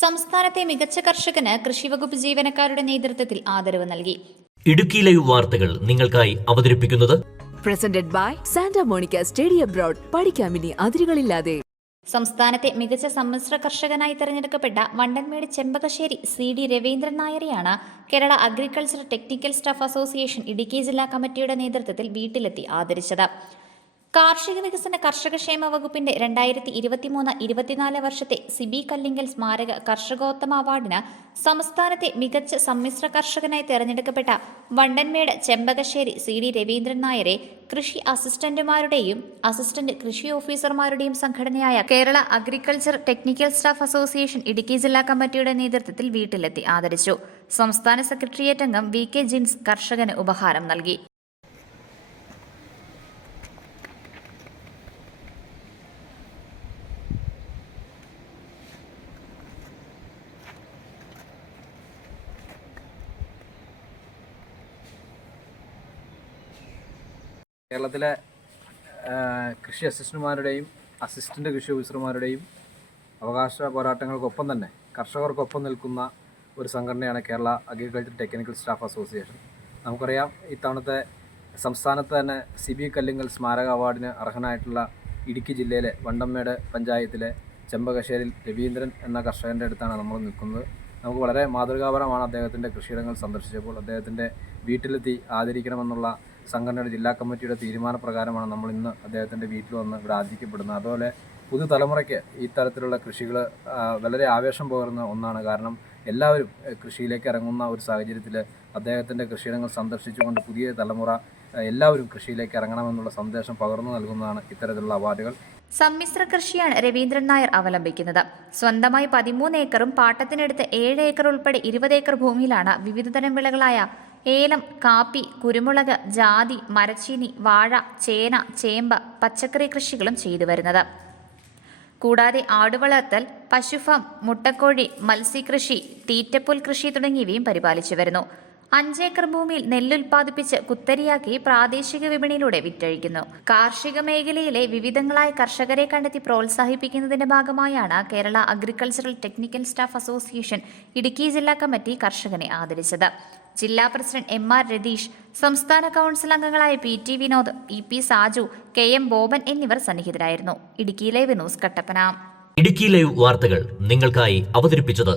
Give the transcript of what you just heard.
സംസ്ഥാനത്തെ മികച്ച കർഷകന് കൃഷിവകുപ്പ് ജീവനക്കാരുടെ നേതൃത്വത്തിൽ ആദരവ് നൽകി. ഇടുക്കി ലൈവ് വാർത്തകൾ നിങ്ങൾക്കായി അവതരിപ്പിക്കുന്നത് presented by Santa Monica Study Abroad പഠിക്കാമിനി അതിരുകളില്ലാതെ. സംസ്ഥാനത്തെ മികച്ച സമ്മിശ്ര കർഷകനായി തെരഞ്ഞെടുക്കപ്പെട്ട Vandanmedu Chempakassery C D Raveendran നായരെയാണ് Kerala agriculture technical staff association Idukki ജില്ലാ കമ്മിറ്റിയുടെ നേതൃത്വത്തിൽ വീട്ടിലെത്തി ആദരിച്ചത്. കാർഷിക വികസന കർഷക ക്ഷേമ വകുപ്പിന്റെ രണ്ടായിരത്തി ഇരുപത്തിമൂന്ന് ഇരുപത്തിനാല് വർഷത്തെ സിബി കല്ലിങ്കൽ സ്മാരക കർഷകോത്തമ അവാർഡിന് സംസ്ഥാനത്തെ മികച്ച സമ്മിശ്ര കർഷകനായി തെരഞ്ഞെടുക്കപ്പെട്ട വണ്ടൻമേട് ചെമ്പകശ്ശേരി സി ഡി രവീന്ദ്രൻ നായരെ കൃഷി അസിസ്റ്റന്റുമാരുടെയും അസിസ്റ്റന്റ് കൃഷി ഓഫീസർമാരുടെയും സംഘടനയായ Kerala agriculture technical staff association Idukki ജില്ലാ കമ്മിറ്റിയുടെ നേതൃത്വത്തിൽ വീട്ടിലെത്തി ആദരിച്ചു. സംസ്ഥാന സെക്രട്ടേറിയറ്റ് അംഗം വി കെ ജിൻസ് കർഷകന് ഉപഹാരം നൽകി. കേരളത്തിലെ കൃഷി അസിസ്റ്റന്റുമാരുടെയും അസിസ്റ്റന്റ് കൃഷി ഓഫീസർമാരുടെയും അവകാശ പോരാട്ടങ്ങൾക്കൊപ്പം തന്നെ കർഷകർക്കൊപ്പം നിൽക്കുന്ന ഒരു സംഘടനയാണ് Kerala agriculture technical staff association നമുക്കറിയാം ഇത്തവണത്തെ സംസ്ഥാനത്ത് തന്നെ സി ബി കല്ലിങ്ങൽ സ്മാരക അവാർഡിന് അർഹനായിട്ടുള്ള ഇടുക്കി ജില്ലയിലെ വണ്ടമ്മേട് പഞ്ചായത്തിലെ ചെമ്പകശ്ശേരിൽ രവീന്ദ്രൻ എന്ന കർഷകന്റെ അടുത്താണ് നമ്മൾ നിൽക്കുന്നത്. നമുക്ക് വളരെ മാതൃകാപരമാണ് അദ്ദേഹത്തിന്റെ കൃഷിയിടങ്ങൾ സന്ദർശിച്ചപ്പോൾ അദ്ദേഹത്തിന്റെ വീട്ടിലെത്തി ആദരിക്കണമെന്നുള്ള സംഘടനയുടെ ജില്ലാ കമ്മിറ്റിയുടെ തീരുമാനപ്രകാരമാണ് നമ്മൾ ഇന്ന് അദ്ദേഹത്തിന്റെ വീട്ടിൽ വന്ന് ഇവിടെ ആദരിക്കപ്പെടുന്നത്. അതുപോലെ പുതുതലമുറയ്ക്ക് ഈ തരത്തിലുള്ള കൃഷികൾ വളരെ ആവേശം പകരുന്ന ഒന്നാണ്. കാരണം എല്ലാവരും കൃഷിയിലേക്ക് ഇറങ്ങുന്ന ഒരു സാഹചര്യത്തിൽ അദ്ദേഹത്തിന്റെ കൃഷിയിടങ്ങൾ സന്ദർശിച്ചുകൊണ്ട് പുതിയ തലമുറ എല്ലാവരും കൃഷിയിലേക്ക് ഇറങ്ങണമെന്നുള്ള സന്ദേശം പകർന്നു നൽകുന്നതാണ് ഇത്തരത്തിലുള്ള അവാർഡുകൾ. സമ്മിശ്ര കൃഷിയാണ് രവീന്ദ്രൻ നായർ അവലംബിക്കുന്നത്. സ്വന്തമായി പതിമൂന്ന് ഏക്കറും പാട്ടത്തിനെടുത്ത് ഏഴ് ഏക്കർ ഉൾപ്പെടെ ഇരുപത് ഏക്കർ ഭൂമിയിലാണ് വിവിധതരം വിളകളായ ഏലം കാപ്പി കുരുമുളക് ജാതി മരച്ചീനി വാഴ ചേന ചേമ്പ് പച്ചക്കറി കൃഷികളും ചെയ്തു വരുന്നത്. കൂടാതെ ആടുവളർത്തൽ പശുഫാം മുട്ടക്കോഴി മത്സ്യകൃഷി തീറ്റപ്പുൽ കൃഷി തുടങ്ങിയവയും പരിപാലിച്ചു വരുന്നു. അഞ്ചേക്കർ ഭൂമിയിൽ നെല്ലുൽപാദിപ്പിച്ച് കുത്തരിയാക്കി പ്രാദേശിക വിപണിയിലൂടെ വിറ്റഴിക്കുന്നു. കാർഷിക മേഖലയിലെ വിവിധങ്ങളായ കർഷകരെ കണ്ടെത്തി പ്രോത്സാഹിപ്പിക്കുന്നതിന്റെ ഭാഗമായാണ് Kerala agricultural technical staff association Idukki ജില്ലാ കമ്മിറ്റി കർഷകനെ ആദരിച്ചത്. ജില്ലാ പ്രസിഡന്റ് എം ആർ രതീഷ് സംസ്ഥാന കൗൺസിൽ അംഗങ്ങളായ P T Vinod E P Saju K M Boban എന്നിവർ സന്നിഹിതരായിരുന്നു. Idukki live news Kattappana. Idukki live വാർത്തകൾ നിങ്ങൾക്കായി അവതരിപ്പിച്ചത്